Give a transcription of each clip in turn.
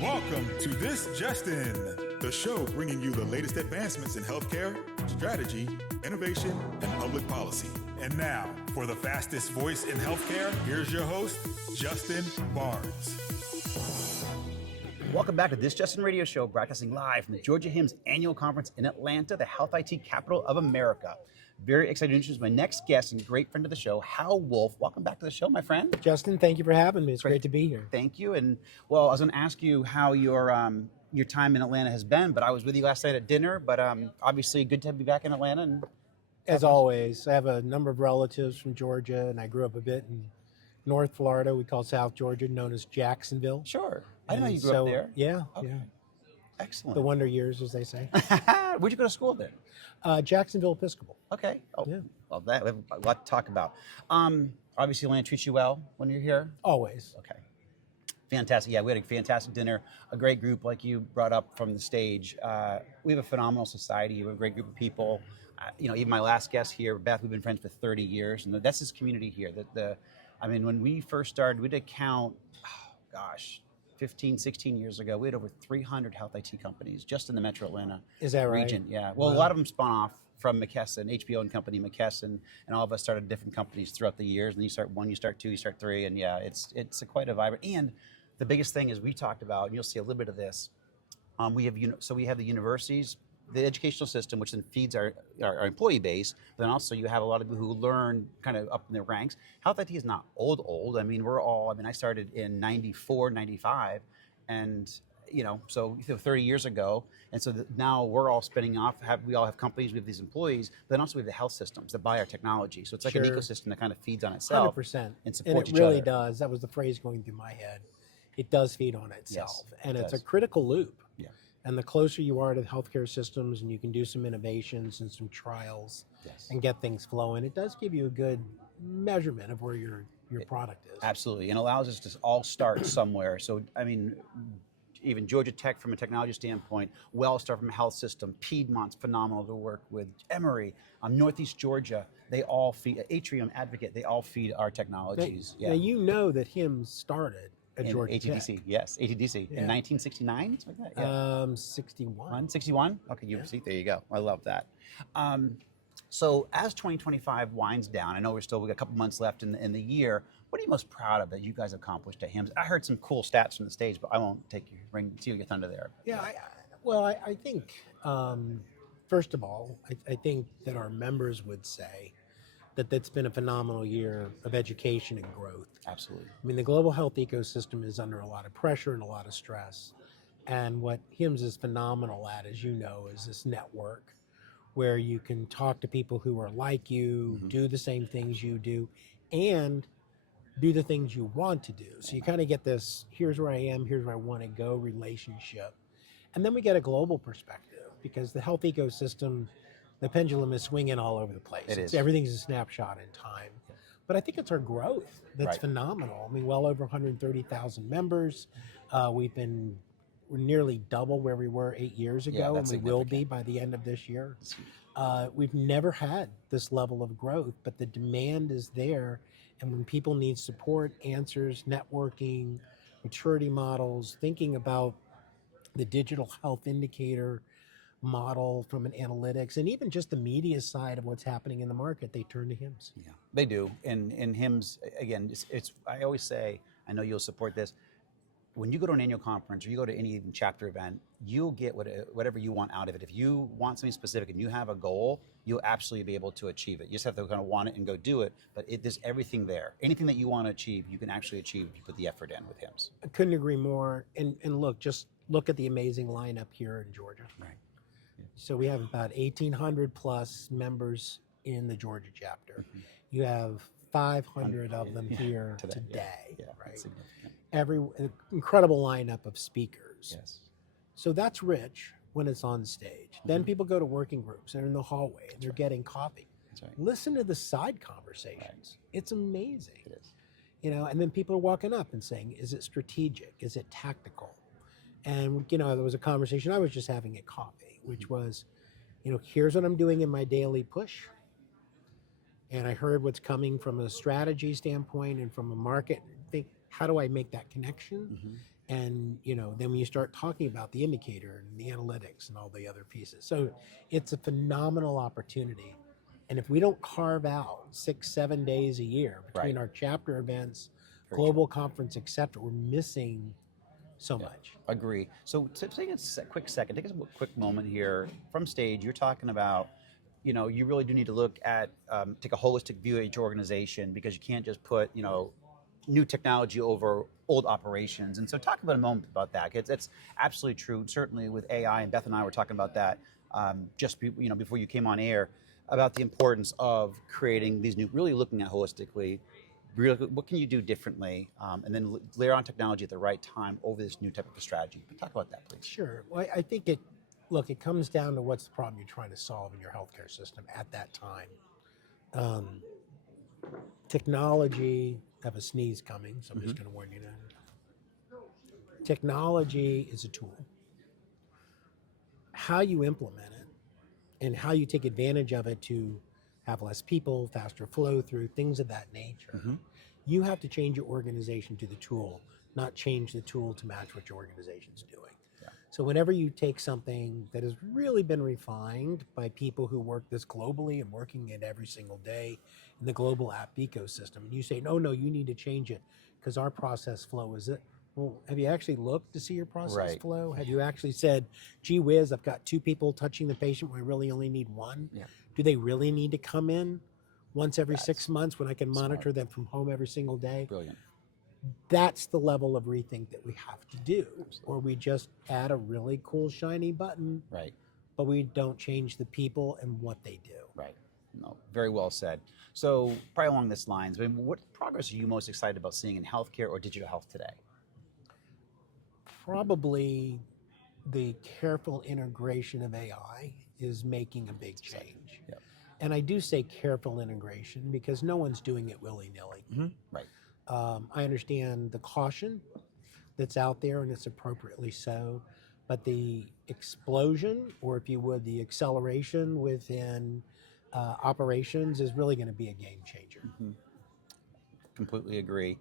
Welcome to This Just In, the show bringing you the latest advancements in healthcare, strategy, innovation, and public policy. And now, for the fastest voice in healthcare, here's your host, Justin Barnes. Welcome back to This Just In Radio Show, broadcasting live from the Georgia HIMSS Annual Conference in Atlanta, the health IT capital of America. Very excited to introduce my next guest and great friend of the show, Hal Wolf. Welcome back to the show, my friend. Justin, thank you for having me. It's great to be here. Thank you. And well, I was going to ask you how your time in Atlanta has been, but I was with you last night at dinner. But obviously, good to be back in Atlanta. And as always, I have a number of relatives from Georgia, and I grew up a bit in North Florida. We call South Georgia, known as Jacksonville. Sure. I didn't know you grew up there. Yeah, okay. yeah. Excellent. The wonder years, as they say. Where'd you go to school then? Jacksonville Episcopal. Okay. Oh, yeah. Well, we have a lot to talk about. Obviously, Atlanta treats you well when you're here? Always. Okay. Fantastic. Yeah, we had a fantastic dinner, a great group like you brought up from the stage. We have a phenomenal society. We have a great group of people. Even my last guest here, Beth, we've been friends for 30 years, and that's this community here. When we first started, we did count, 15, 16 years ago, we had over 300 health IT companies just in the Metro Atlanta Is that right? region. Yeah. Well, wow. A lot of them spun off from McKesson, HBO and company McKesson, and all of us started different companies throughout the years. And you start one, you start two, you start three, and yeah, it's quite a vibrant. And the biggest thing is we talked about, and you'll see a little bit of this. We have the universities, the educational system, which then feeds our employee base. But then also you have a lot of people who learn kind of up in their ranks. Health IT is not old. I mean, I started in 94, 95, and so 30 years ago. And so now we're all spinning off. We all have companies, we have these employees, but then also we have the health systems that buy our technology. So it's like an ecosystem that kind of feeds on itself. 100%. And supports each other. And it really other. does. That was the phrase going through my head. It does feed on itself. Yes, and it's does. a critical loop. Yeah. And the closer you are to the healthcare systems and you can do some innovations and some trials and get things flowing, it does give you a good measurement of where your product is. Absolutely, and allows us to all start somewhere. So, even Georgia Tech from a technology standpoint, Wellstar from a health system, Piedmont's phenomenal to work with, Emory, Northeast Georgia, they all feed, Atrium, Advocate, they all feed our technologies. Now you know that HIMSS started at Georgia ATDC, Tech. Yes, ATDC in 1969, something like that. Yeah. 61. 61? Okay, see, there you go. I love that. So as 2025 winds down, I know we got a couple months left in the year. What are you most proud of that you guys accomplished at HIMSS? I heard some cool stats from the stage, but I won't steal your thunder there. Yeah, I think, first of all, I think that our members would say that that's been a phenomenal year of education and growth. Absolutely. I mean, the global health ecosystem is under a lot of pressure and a lot of stress. And what HIMSS is phenomenal at, as you know, is this network where you can talk to people who are like you, do the same things you do, and do the things you want to do. So you kind of get this, here's where I am, here's where I want to go relationship. And then we get a global perspective because the health ecosystem, the pendulum is swinging all over the place. Everything's a snapshot in time. But I think it's our growth that's phenomenal. I mean, well over 130,000 members. We're nearly double where we were 8 years ago, and we will be by the end of this year. We've never had this level of growth, but the demand is there. And when people need support, answers, networking, maturity models, thinking about the digital health indicator model from an analytics, and even just the media side of what's happening in the market, they turn to HIMSS. Yeah, they do. And HIMSS, again, it's I always say, I know you'll support this, when you go to an annual conference or you go to any even chapter event, you'll get whatever you want out of it. If you want something specific and you have a goal, you'll absolutely be able to achieve it. You just have to kind of want it and go do it, but there's everything there. Anything that you want to achieve, you can actually achieve if you put the effort in with HIMSS. I couldn't agree more. And just look at the amazing lineup here in Georgia. Right. Yeah. So we have about 1,800 plus members in the Georgia chapter. You have 500 of them here today, right? Incredible lineup of speakers. Yes. So that's rich when it's on stage. Then people go to working groups, they're in the hallway, and they're getting coffee. That's right. Listen to the side conversations. Right. It's amazing. It is. And then people are walking up and saying, is it strategic? Is it tactical? And, there was a conversation I was just having at coffee, which was, here's what I'm doing in my daily push. And I heard what's coming from a strategy standpoint and from a market thing. how do I make that connection? And then when you start talking about the indicator and the analytics and all the other pieces, so it's a phenomenal opportunity. And if we don't carve out 6-7 days a year between Right. our chapter events, Very global conference, etc., we're missing so Yeah, much. agree. So to take a quick second, take a quick moment here. From stage, you're talking about, you really do need to look at, take a holistic view at your organization, because you can't just put, new technology over old operations. And so talk about a moment about that. It's absolutely true. Certainly with AI, and Beth and I were talking about that before you came on air, about the importance of creating these new, really looking at holistically, really, what can you do differently, and then layer on technology at the right time over this new type of a strategy. But talk about that, please. Sure. Well, I think it comes down to what's the problem you're trying to solve in your healthcare system at that time. Technology, I have a sneeze coming, so I'm just going to warn you now. Technology is a tool. How you implement it and how you take advantage of it to have less people, faster flow through, things of that nature. You have to change your organization to the tool, not change the tool to match what your organization's doing. So whenever you take something that has really been refined by people who work this globally and working it every single day in the global app ecosystem, and you say, no, you need to change it because our process flow is it. Well, have you actually looked to see your process flow? Have you actually said, gee whiz, I've got 2 people touching the patient when I really only need 1? Yeah. Do they really need to come in once every 6 months when I can monitor them from home every single day? Brilliant. That's the level of rethink that we have to do. Or we just add a really cool shiny button, Right. but we don't change the people and what they do. Right. No, very well said. So probably along this lines, what progress are you most excited about seeing in healthcare or digital health today? Probably the careful integration of AI is making a big change. Yep. And I do say careful integration because no one's doing it willy-nilly. Right. I understand the caution that's out there, and it's appropriately so, but the explosion, or if you would, the acceleration within operations is really going to be a game changer. Completely agree.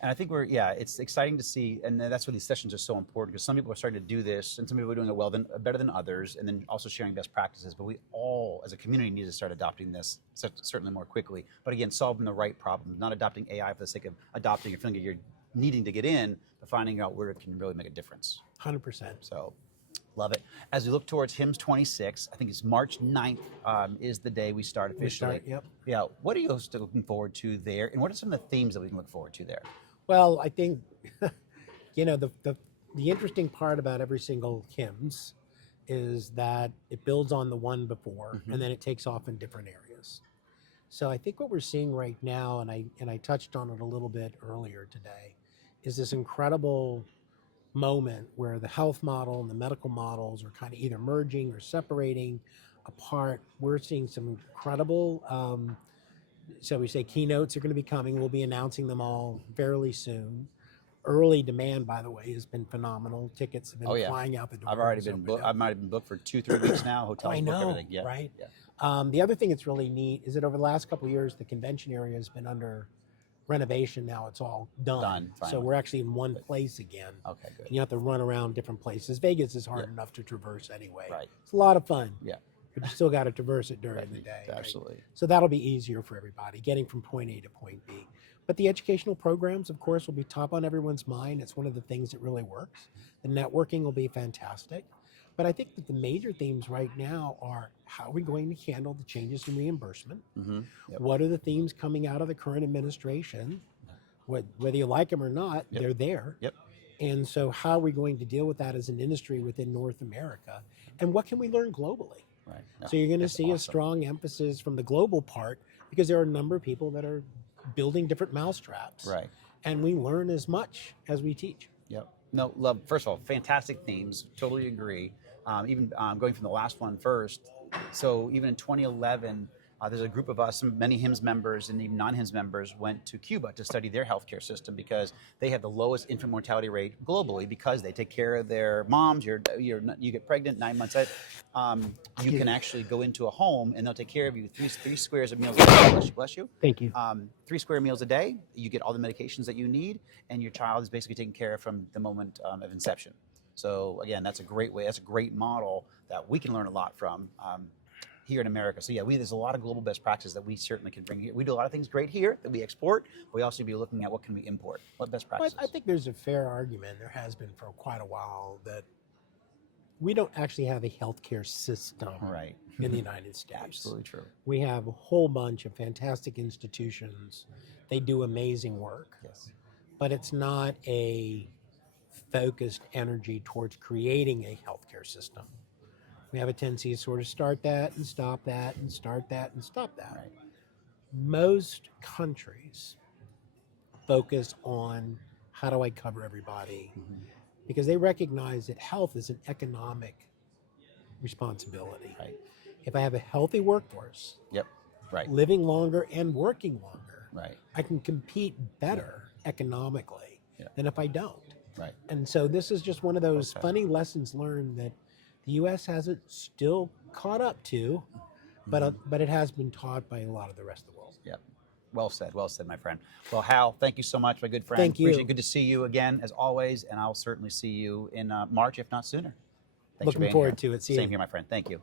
And I think it's exciting to see, and that's why these sessions are so important, because some people are starting to do this, and some people are doing it better than others, and then also sharing best practices. But we all, as a community, need to start adopting this certainly more quickly. But again, solving the right problems, not adopting AI for the sake of adopting or feeling that you're needing to get in, but finding out where it can really make a difference. 100%. So, love it. As we look towards HIMSS 26, I think it's March 9th is the day we start officially. Yep. Yeah. What are you still looking forward to there, and what are some of the themes that we can look forward to there? Well, I think, the interesting part about every single HIMSS is that it builds on the one before, and then it takes off in different areas. So I think what we're seeing right now, and I touched on it a little bit earlier today, is this incredible moment where the health model and the medical models are kind of either merging or separating apart. We're seeing some incredible so we say keynotes are going to be coming. We'll be announcing them all fairly soon. Early demand, by the way, has been phenomenal. Tickets have been flying out the door. I've already been booked. I might have been booked for 2-3 weeks now. Hotels, I know, everything. Yeah. right? Yeah. The other thing that's really neat is that over the last couple of years, the convention area has been under renovation. Now it's all done. So finally. we're actually in one place again. Okay, good. And you have to run around different places. Vegas is hard enough to traverse anyway. Right. It's a lot of fun. Yeah. But you still got to traverse it during the day. Absolutely. Right? So that'll be easier for everybody, getting from point A to point B. But the educational programs, of course, will be top on everyone's mind. It's one of the things that really works. The networking will be fantastic. But I think that the major themes right now are how are we going to handle the changes in reimbursement? What are the themes coming out of the current administration? Whether you like them or not, they're there. And so how are we going to deal with that as an industry within North America? And what can we learn globally? Right. No, so you're going to see a strong emphasis from the global part because there are a number of people that are building different mousetraps. Right. And we learn as much as we teach. Yep. No, love, first of all, fantastic themes. Totally agree. Even going from the last one first. So even in 2011, There's a group of us, many HIMSS members and even non-HIMSS members went to Cuba to study their healthcare system because they have the lowest infant mortality rate globally because they take care of their moms. You get pregnant 9 months out. You can actually go into a home and they'll take care of you three squares of meals a day. Bless you. Thank you. 3 square meals a day. You get all the medications that you need, and your child is basically taken care of from the moment of inception. So again, that's a great way. That's a great model that we can learn a lot from. Here in America. So yeah, there's a lot of global best practices that we certainly can bring here. We do a lot of things great here that we export, but we also need to be looking at what can we import, what best practices. I think there's a fair argument, there has been for quite a while, that we don't actually have a healthcare system right. in the United States. Absolutely true. We have a whole bunch of fantastic institutions. They do amazing work. Yes. But it's not a focused energy towards creating a healthcare system. We have a tendency to sort of start that and stop that and start that and stop that. Right. Most countries focus on how do I cover everybody, because they recognize that health is an economic responsibility. Right. If I have a healthy workforce, Yep. Right. living longer and working longer, Right. I can compete better economically than if I don't. Right. And so this is just one of those funny lessons learned that the U.S. hasn't still caught up to, but it has been taught by a lot of the rest of the world. Yep. Well said, my friend. Well, Hal, thank you so much, my good friend. Thank you. Good to see you again, as always, and I'll certainly see you in March, if not sooner. Thanks for Looking being forward here. to it. See Same you. here, my friend. Thank you.